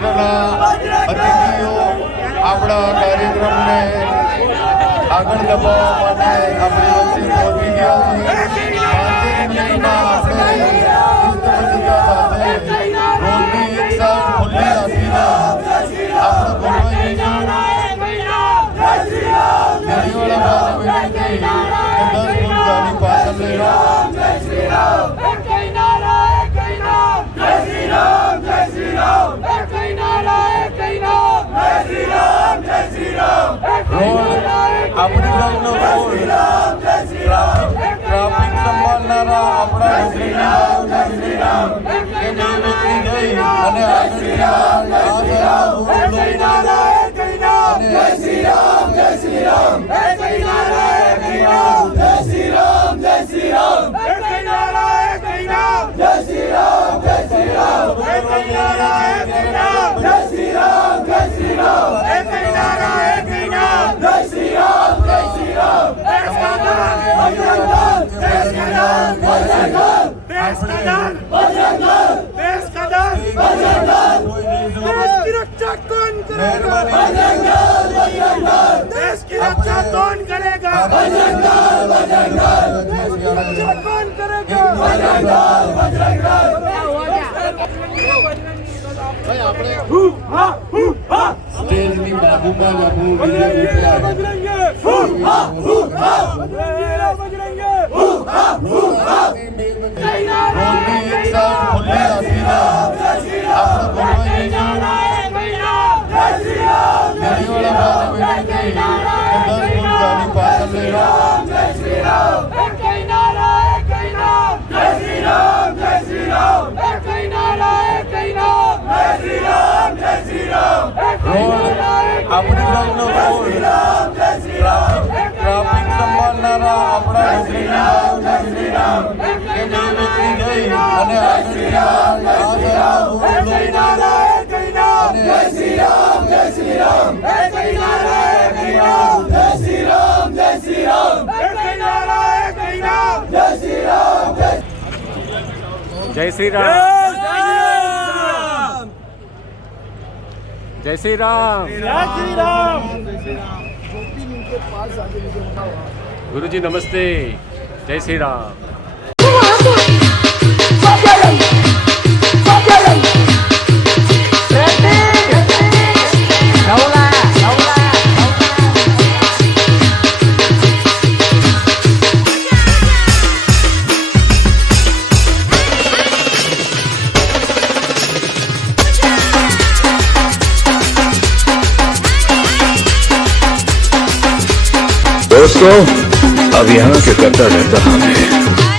ક્ષેત્રના અતિથિઓ આપણા કાર્યક્રમને આગળ દબાવવા માટે આપણી વચ્ચે પહોંચી ગયા છે પાંચેક મિનિટમાં આપણે શિસ્તબદ્ધતા સાથે રોડની એક સાઈડ ખુલ્લી રાખીને આપણે ગોઠવાઈ જઈશું ગાડીવાળા પાસે વિનંતી કે દસ ફૂટ ગાડી પાછળ લઈ લો રોડ આપણી સાઈડનો રોડ ટ્રાફિક ટ્રાફિક સંભાળનારા આપણા મંત્રીની ભાઈઓને વિનંતી કે બે વ્યક્તિ જઈ અને આગળની આ સાઈડનો રોડ લો. અને रक्षा कौन करेगा देश की रक्षा कौन करेगा સ્ટેજની બાજુમાં Babu Jai Sri Ram, Jai Sri Ram, Jai Sri Ram, Jai Sri Ram. આપણી સાઈડનો રોડ ટ્રાફિક ટ્રાફિક સંભાળનારા આપણા મંત્રીની ભાઈઓને વિનંતી કે બે વ્યક્તિ જઈ અને આગળની આ સાઈડનો રોડ લો. અને જય શ્રી રામ. જય શ્રી રામ. ગુરુજી નમસ્તે. જય શ્રી રામ. दोस्तों अब यहाँ के करता रहता हमें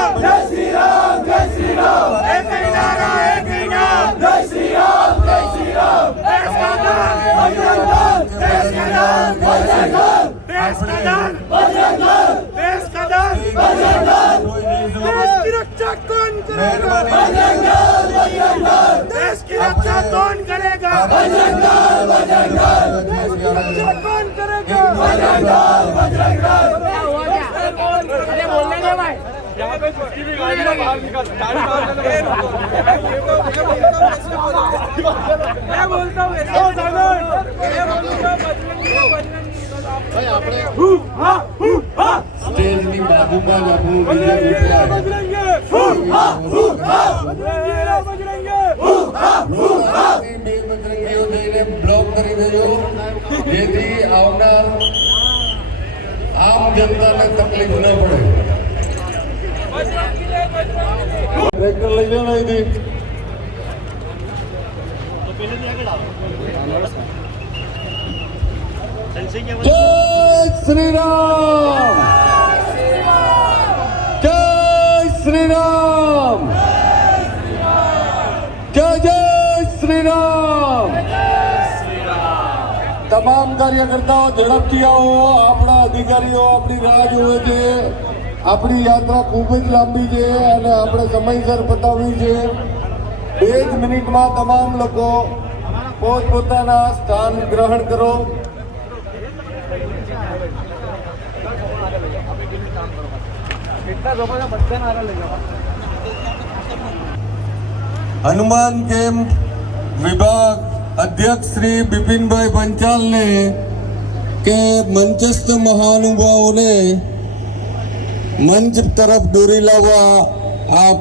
देश का दल देश का दान दल देश की रक्षा कौन करेगा? देश की रक्षा कौन करेगा? देश की रक्षा कौन करेगा? अरे बोलने दे भाई। यहाँ पे कुश्ती भी गाड़ी ना बाहर निकल गाड़ी बाहर मैं बोलता हूँ मैं हु हा સ્ટેજની કરી દેજો. જેથી આવનાર આમ જનતાને તકલીફ ન પડે લઈ જાઓ અહીંથી જય શ્રી રામ જય શ્રી રામ જય જય શ્રી રામ તમામ કાર્યકર્તાઓ ઝડપથી આવો. આપણા અધિકારીઓ, આપણી રાહ જોવે છે. આપણી યાત્રા ખૂબ જ લાંબી છે અને આપણે સમયસર પતાવવી છે. બે જ મિનિટમાં તમામ લોકો પોતપોતાના સ્થાન ગ્રહણ કરો. હનુમાન કેમ્પ વિભાગ અધ્યક્ષ શ્રી બિપિનભાઈ પંચાલને કે મંચસ્થ મહાનુભાવોને મંચ તરફ દોરી લાવવા આપ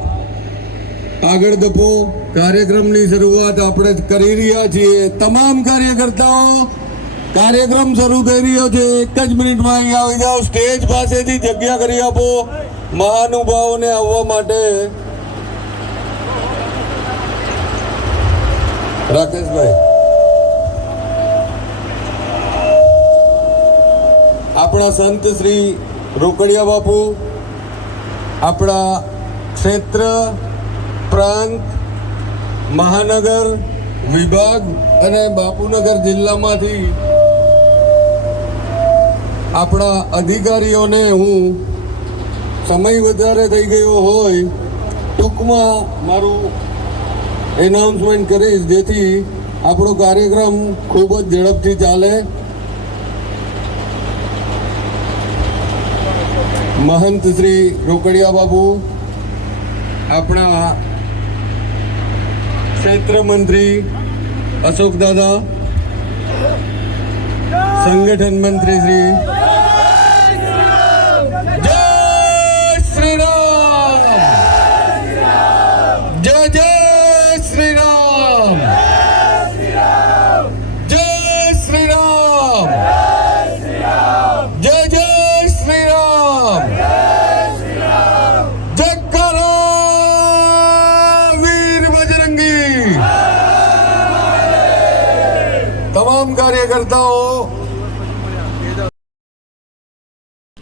આગળ ધપો. કાર્યક્રમની શરૂઆત આપણે કરી રહ્યા છીએ. તમામ કાર્યકર્તાઓ, કાર્યક્રમ શરૂ થઈ રહ્યો છે. એક જ મિનિટમાં અહીં આવી જાઓ. સ્ટેજ પાસેથી જગ્યા કરી આપો. મહાનુભાવોને આવવા માટે રાકેશભાઈ, આપણા સંત શ્રી રોકડિયા બાપુ, આપણા ક્ષેત્ર પ્રાંત, મહાનગર વિભાગ અને બાપુનગર જિલ્લામાંથી આપણા અધિકારીઓને હું સમય વધારે થઈ ગયો હોય, ટૂંકમાં મારું એનાઉન્સમેન્ટ કરીશ, જેથી આપણો કાર્યક્રમ ખૂબ જ ઝડપથી ચાલે. મહંત શ્રી રોકડિયા બાબુ આપણા ક્ષેત્ર મંત્રી અશોક દાદા, સંગઠન મંત્રી શ્રી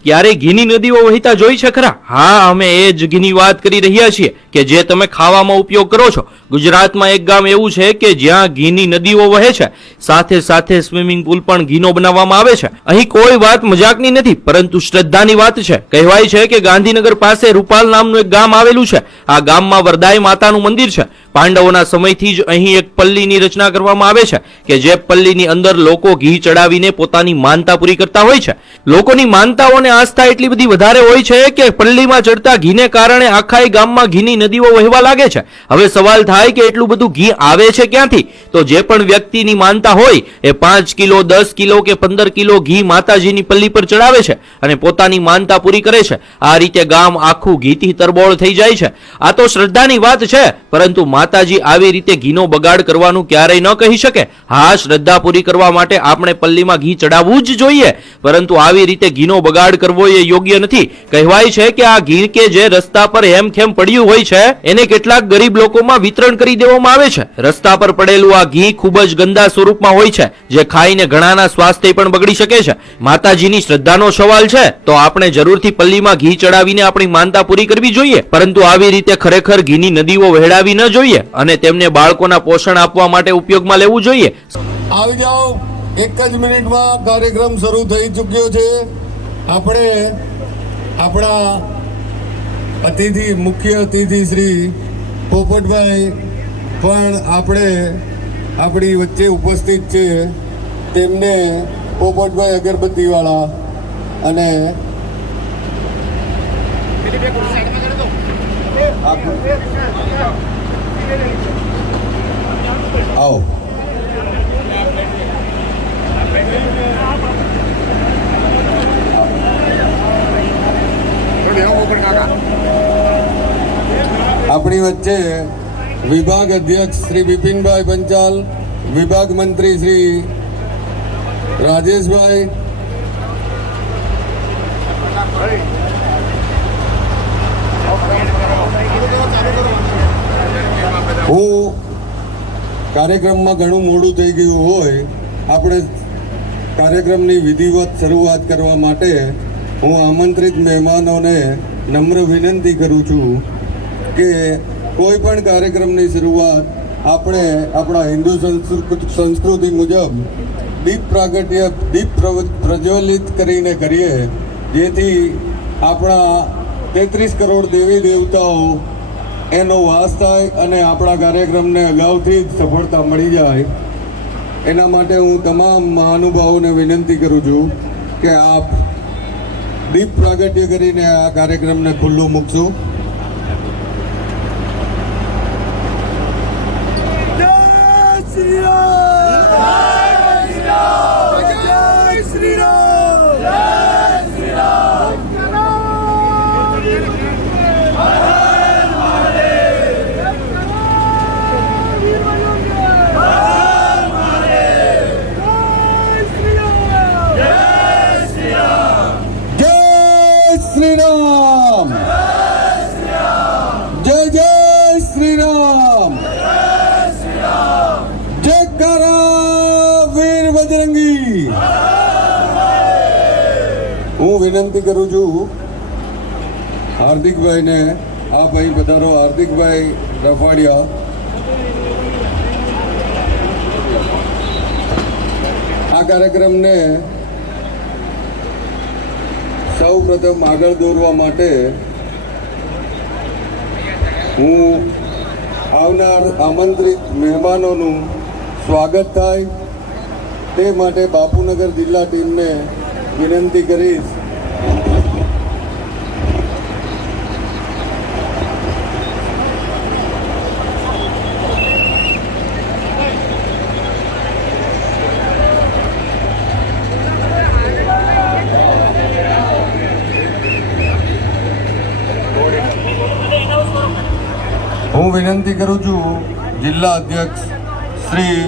ક્યારે ઘીની નદીઓ વહેતા જોઈ છે ખરા હા, અમે એ જ ઘીની વાત કરી રહ્યા છીએ કે જે તમે ખાવામાં ઉપયોગ કરો છો. ગુજરાતમાં એક ગામ એવું છે કે જ્યાં ઘીની નદીઓ વહે છે. સાથે સાથે સ્વિમિંગ પુલ પણ ઘીનો બનાવવામાં આવે છે. અહીં કોઈ વાત મજાકની નથી, પરંતુ શ્રદ્ધાની વાત છે. કહેવાય છે કે ગાંધીનગર પાસે રૂપાલ નામનું એક ગામ આવેલું છે. આ ગામમાં વરદાય માતાનું મંદિર છે. પાંડવોના સમયથી જ અહીં એક પલ્લીની રચના કરવામાં આવે છે કે જે પલ્લીની અંદર લોકો ઘી ચડાવીને પોતાની માનતા પૂરી કરતા હોય છે. લોકોની માનતાઓને આસ્થા એટલી બધી વધારે હોય છે કે પલ્લીમાં ચડતા ઘીને કારણે આખા ગામમાં ઘીની નદીઓ વહેવા લાગે છે. હવે સવાલ થાય કે એટલું બધું ઘી આવે છે ક્યાંથી? તો જે પણ વ્યક્તિની માનતા હોય એ પાંચ કિલો, દસ કિલો કે પંદર કિલો ઘી માતાજીની પલ્લી પર ચડાવે છે અને પોતાની માનતા પૂરી કરે છે. આ રીતે ગામ આખું ઘીથી તરબોળ થઈ જાય છે. આ તો શ્રદ્ધાની વાત છે, પરંતુ માતાજી આવી રીતે ઘીનો બગાડ કરવાનું ક્યારેય ન કહી શકે. હા, શ્રદ્ધા પૂરી કરવા માટે આપણે પલ્લીમાં ઘી ચડાવવું જ જોઈએ. પરંતુ આવી રીતે ઘીનો બગાડ કરવો એ યોગ્ય નથી. કહેવાય છે કે આ ઘી કે જે રસ્તા પર હેમખેમ પડ્યું હોય છે, એને કેટલાક ગરીબ લોકોમાં વિતરણ કરી દેવામાં આવે છે. રસ્તા પર પડેલું આ ઘી ખૂબ જ ગંદા સ્વરૂપમાં હોય છે, જે ખાઈને ઘણાના સ્વાસ્થ્ય પણ બગડી શકે છે. માતાજીની શ્રદ્ધાનો સવાલ છે, તો આપણે જરૂરથી પલ્લીમાં ઘી ચડાવીને આપણી માનતા પૂરી કરવી જોઈએ. પરંતુ આવી રીતે ખરેખર ઘીની નદીઓ વહેડાવી ન જોઈએ અને તેમને બાળકોના પોષણ આપવા માટે ઉપયોગમાં લેવું જોઈએ. આવી જાઓ. એક જ મિનિટમાં કાર્યક્રમ શરૂ થઈ ચૂક્યો છે. આપણે આપણા અતિથિ, મુખ્ય અતિથિ શ્રી પોપટભાઈ પણ આપણે આપણી વચ્ચે ઉપસ્થિત છે. તેમને પોપટભાઈ અગરબત્તીવાળા અને આવો આપણી વચ્ચે વિભાગ અધ્યક્ષ શ્રી બિપિનભાઈ પંચાલ વિભાગ મંત્રી શ્રી રાજેશભાઈ હું કાર્યક્રમમાં ઘણું મોડું થઈ ગયું હોય, આપણે કાર્યક્રમની વિધિવત શરૂઆત કરવા માટે હું આમંત્રિત મહેમાનોને નમ્ર વિનંતી કરું છું કે કોઈ પણ કાર્યક્રમની શરૂઆત આપણે આપણા હિન્દુ સંસ્કૃ- સંસ્કૃતિ મુજબ દીપ પ્રાગટ્ય, દીપ પ્રજ્વલિત કરીને કરીએ, જેથી આપણા તેત્રીસ કરોડ દેવી દેવતાઓ એનો વાસ થાય અને આપણા કાર્યક્રમને અગાઉથી જ સફળતા મળી જાય. એના માટે હું તમામ મહાનુભાવોને વિનંતી કરું છું કે આપ દીપ પ્રાગટ્ય કરીને આ કાર્યક્રમને ખુલ્લો મૂકશો જય શ્રી રામ જય શ્રી રામ જય શ્રી રામ જય શ્રી રામ જય જય શ્રી રામ જય કરા વીર બજરંગી! હું વિનંતી કરું છું, હાર્દિકભાઈને, આ ભાઈ પધારો. હાર્દિકભાઈ રફાડિયા. આ કાર્યક્રમને સૌ પ્રથમ આગળ દોરવા માટે હું આવનાર આમંત્રિત મહેમાનોનું સ્વાગત થાય. તે માટે બાપુનગર જિલ્લા ટીમને વિનંતી કરીશ હું વિનંતી કરું છું, જિલ્લા અધ્યક્ષ શ્રી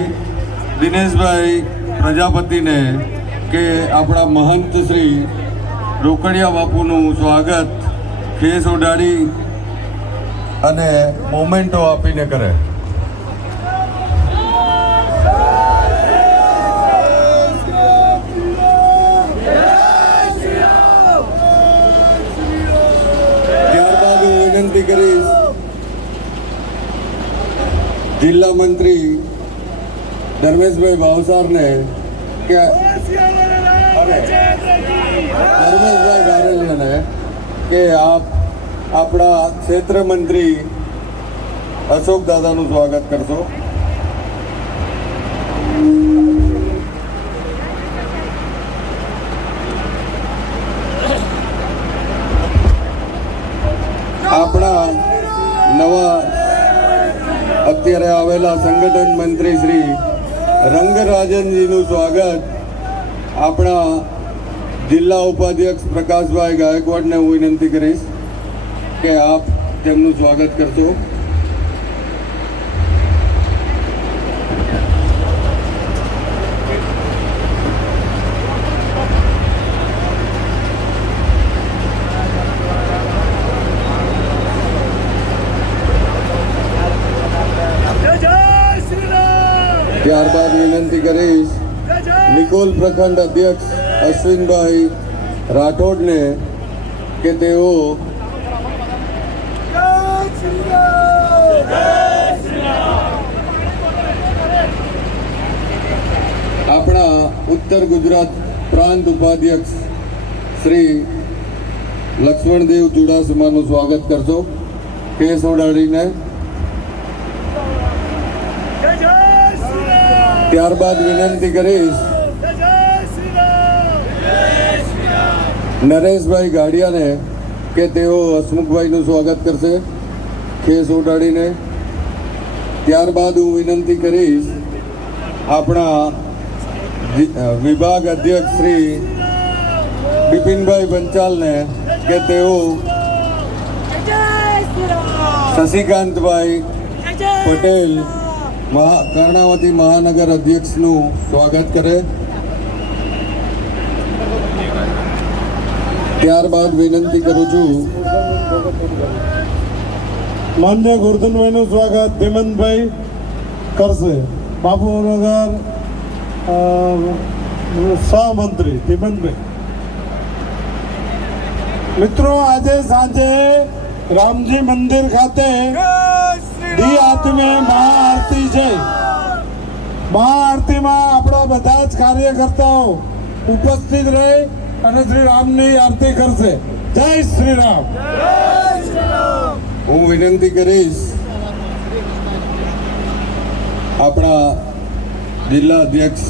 દિનેશભાઈ પ્રજાપતિને કે આપણા મહંત શ્રી રોકડિયા બાપુનું સ્વાગત ખેસ ઉડાડી અને મોમેન્ટો આપીને કરે. વિનંતી કરીશ જિલ્લા મંત્રી ધર્મેશભાઈ ભાવસારને કે ધર્મેશભાઈ ગારેલને કે આપ આપણા ક્ષેત્ર મંત્રી અશોક દાદાનું સ્વાગત કરશો. આપણા નવા અત્યારે આવેલા સંગઠન મંત્રી શ્રી રંગરાજનજીનું સ્વાગત આપણા જિલ્લા ઉપાધ્યક્ષ પ્રકાશભાઈ ગાયકવાડને હું વિનંતી કરીશ કે આપ તેમનું સ્વાગત કરશો. ત્યારબાદ વિનંતી કરીશ, નિકોલ પ્રખંડ અધ્યક્ષ અશ્વિનભાઈ રાઠોડને કે તેઓ આપણા ઉત્તર ગુજરાત પ્રાંત ઉપાધ્યક્ષ શ્રી લક્ષ્મણદેવ ચુડાસમાનું સ્વાગત કરશો. કેસ ઓડાડીને ત્યારબાદ વિનંતી કરીશ. નરેશભાઈ ગાડિયાને કે તેઓ હસમુખભાઈનું સ્વાગત કરશે. ખેસ ઉડાડીને. ત્યારબાદ હું વિનંતી કરીશ આપણા વિભાગ અધ્યક્ષ શ્રી બિપિનભાઈ બંચાલને કે તેઓ શશિકાંતભાઈ પટેલ કર્ણાવતી મહાનગર અધ્યક્ષનું સ્વાગત કરે. ત્યારબાદ વિનંતી કરું છું. માન્ય ગોરધનભાઈનું સ્વાગત હેમંતભાઈ કરશે. બાપુનગર સહમંત્રી હેમંતભાઈ મિત્રો, આજે સાંજે રામજી મંદિર ખાતે દી આત્મે મહાઆરતી છે મહાઆરતીમાં આપણા બધા જ કાર્યકર્તાઓ ઉપસ્થિત રહે અને શ્રી રામની આરતી કરશે. જય શ્રી રામ. હું વિનંતી કરીશ આપણા જિલ્લા અધ્યક્ષ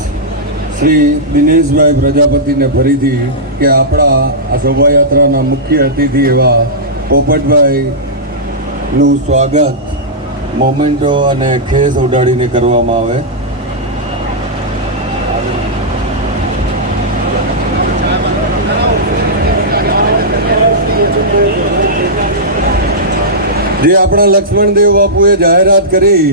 શ્રી દિનેશભાઈ પ્રજાપતિને ફરીથી કે આપણા આ શોભાયાત્રાના મુખ્ય અતિથિ એવા પોપટભાઈનું સ્વાગત મોમેન્ટો અને ખેસ ઉડાડીને કરવામાં આવે. જે આપણા લક્ષ્મણદેવ બાપુએ જાહેરાત કરી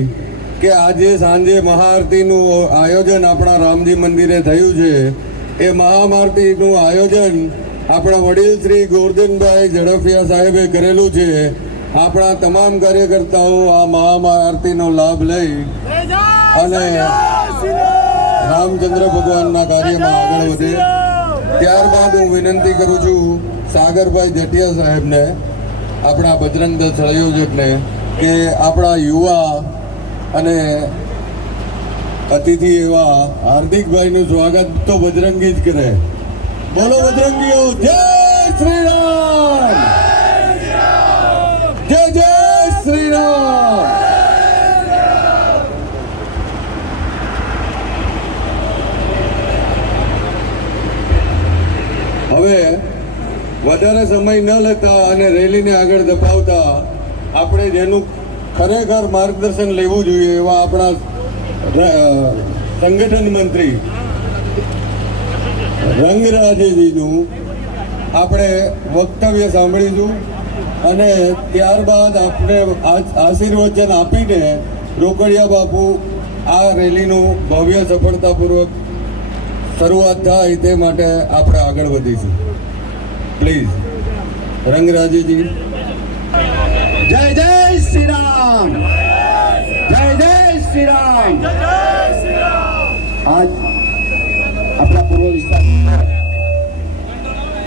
કે આજે સાંજે મહાઆરતીનું આયોજન આપણા રામજી મંદિરે થયું છે. એ મહાઆરતીનું આયોજન આપણા વડીલ શ્રી ગોરધનભાઈ ઝડફિયા સાહેબે કરેલું છે. આપણા તમામ કાર્યકર્તાઓ આ મહાઆરતીનો લાભ લઈ અને રામચંદ્ર ભગવાનના કાર્યમાં આગળ વધે. ત્યારબાદ હું વિનંતી કરું છું સાગરભાઈ જટિયા સાહેબને, આપણા બજરંગ સંયોજકને, કે આપણા યુવા અને અતિથિ એવા હાર્દિકભાઈનું સ્વાગત તો બજરંગી જ કરે. બોલો બજરંગીઓ, જય શ્રી રામ જય જય શ્રી રામ હવે વધારે સમય ન લેતા અને રેલીને આગળ દબાવતા આપણે જેનું ખરેખર માર્ગદર્શન લેવું જોઈએ એવા આપણા સંગઠન મંત્રી રંગરાજેજીનું આપણે વક્તવ્ય સાંભળીશું અને ત્યારબાદ આપણે આશીર્વચન આપીને રોકડિયા બાપુ આ રેલીનું ભવ્ય સફળતાપૂર્વક શરૂઆત થાય તે માટે આપણે આગળ વધીશું. પ્લીઝ રંગરાજેજી. જય જય શ્રી રામ જય જય શ્રી રામ આજ આપણા પૂર્વ વિસ્તાર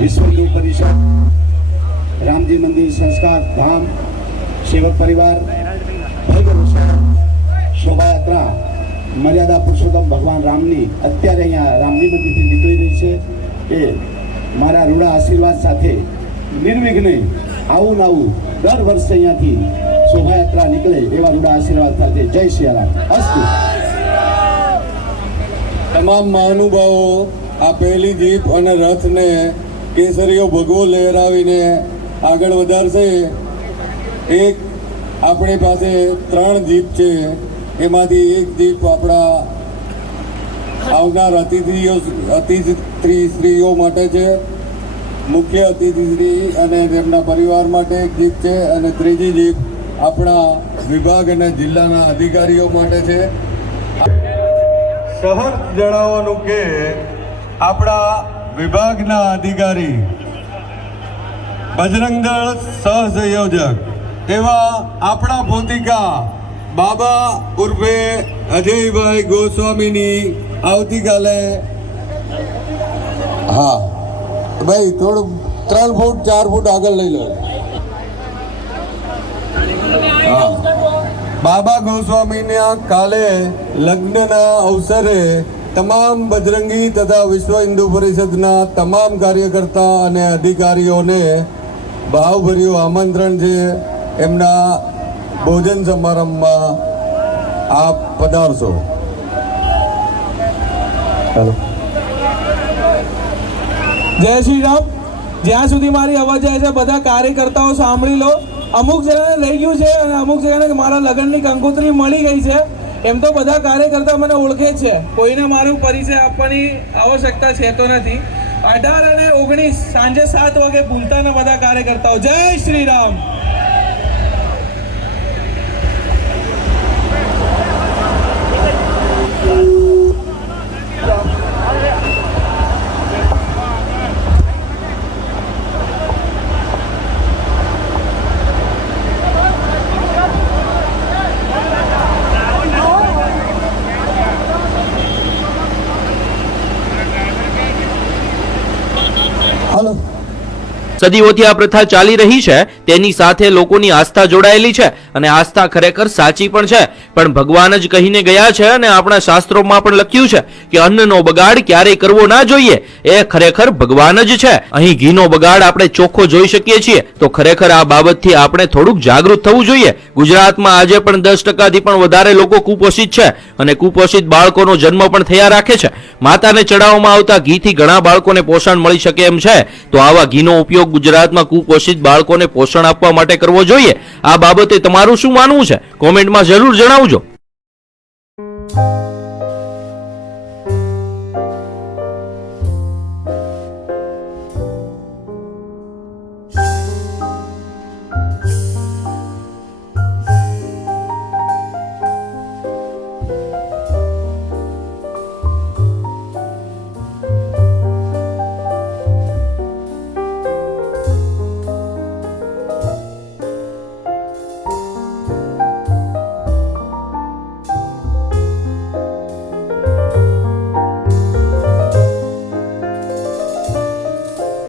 વિશ્વ હિન્દુ પરિષદ, રામજી મંદિર સંસ્કાર ધામ, સેવક પરિવાર ભવ્ય મર્યાદા ભગવાન રામની અત્યારે અહીંયા રામની મંદિરથી નીકળી રહી છે. એ મારા રૂડા આશીર્વાદ સાથે નિર્વિઘ્ને આવું ને આવું દર વર્ષે અહીંયાથી શોભાયાત્રા નીકળે એવા રૂડા આશીર્વાદ સાથે. જય શ્રી અસ્તુ. તમામ મહાનુભાવો, આ પહેલી જીપ અને રથને કેસરીઓ ભગવો લહેરાવીને આગળ વધારશે. એક આપણી પાસે ત્રણ જીપ છે. એમાંથી એક જીપ આપણા આવનાર અતિથિઓ અતિથિ સ્ત્રીઓ માટે છે, મુખ્ય અતિથિશ્રી અને તેમના પરિવાર માટે એક જીત છે અને ત્રીજી જીત આપણા વિભાગ અને જિલ્લાના અધિકારીઓ માટે છે. સહર જણાવવાનું કે આપણા વિભાગના અધિકારી બજરંગદળ સહસંયોજક એવા આપણા ભૌતિકા બાબા ઉર્ફે અજયભાઈ ગોસ્વામીની આવતીકાલે, હા, ભાઈ થોડું ત્રણ ફૂટ, ચાર ફૂટ આગળ લઈ લો બાબા ગોસ્વામીના કાલે લગ્નના અવસરે તમામ બજરંગી તથા વિશ્વ હિન્દુ પરિષદના તમામ કાર્યકર્તા અને અધિકારીઓને ભાવભર્યું આમંત્રણ છે. એમના ભોજન સમારંભમાં આપ પધારશો. જય શ્રી રામ જ્યાં સુધી મારી અવાજ જાય છે, બધા કાર્યકર્તાઓ સાંભળી લો. અમુક જણાને લઈ ગયું છે અને અમુક જણાને મારા લગ્નની કંકોત્રી મળી ગઈ છે. એમ તો બધા કાર્યકર્તા મને ઓળખે છે. કોઈને મારું પરિચય આપવાની આવશ્યકતા છે તો નથી. અઢાર અને ઓગણીસ સાંજે સાત વાગે ભૂલતાના બધા કાર્યકર્તાઓ. જય શ્રી રામ સદીઓથી આ પ્રથા ચાલી રહી છે તેની સાથે લોકોની આસ્થા જોડાયેલી છે. અને આસ્થા ખરેખર સાચી પણ છે. પણ ભગવાન જ કહીને ગયા છે અને આપણા શાસ્ત્રોમાં પણ લખ્યું છે કે અન્નનો બગાડ ક્યારેય કરવો ના જોઈએ. એ ખરેખર ભગવાન જ છે. અહીં ઘીનો બગાડ આપણે ચોખ્ખો જોઈ શકીએ છીએ. તો ખરેખર આ બાબતથી આપણે થોડુંક જાગૃત થવું જોઈએ. ગુજરાતમાં આજે પણ દસ ટકાથી પણ વધારે લોકો કુપોષિત છે અને કુપોષિત બાળકોનો જન્મ પણ થયા રાખે છે. માતાને ચડાવવામાં આવતા ઘીથી ઘણા બાળકોને પોષણ મળી શકે એમ છે. તો આવા ઘીનો ઉપયોગ ગુજરાતમાં કુપોષિત બાળકોને પોષણ આપવા માટે કરવો જોઈએ. આ બાબતે તમારું શું માનવું છે? કોમેન્ટમાં જરૂર જણાવજો.